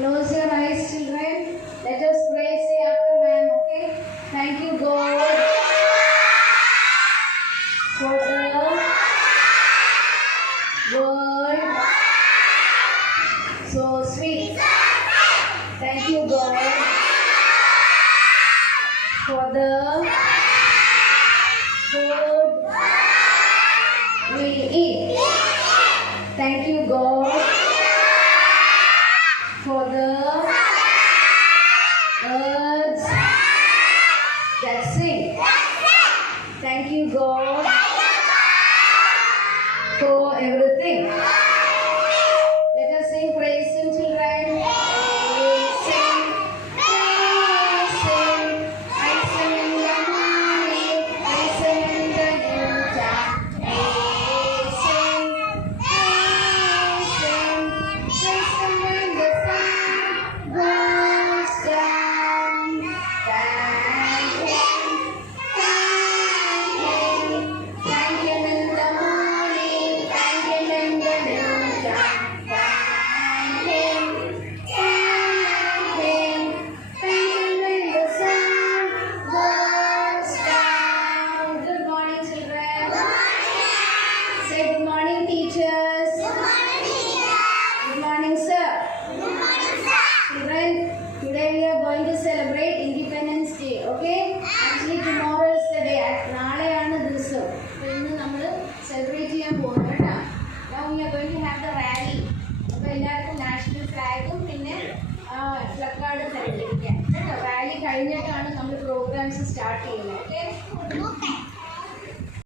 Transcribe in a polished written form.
Close your eyes, children. Let us pray, say after man, okay? Thank you, God, for the word so sweet. Thank you, God, for the food we eat. Thank you, God, for the birds that sing. Thank you, God, for everything. Let us sing praise Him, children. Praise Him, praise Him. Praise Him in the morning, praise Him in the noontime. Praise Him, praise Him. Praise Him when the sun goes down. Thank Him, thank Him in the morning, thank Him in the noontime. Thank Him, thank Him when the sun goes down. Good morning, children. Say good morning, teachers. Good morning, sir. Children, today we are going to celebrate Independence Day, okay?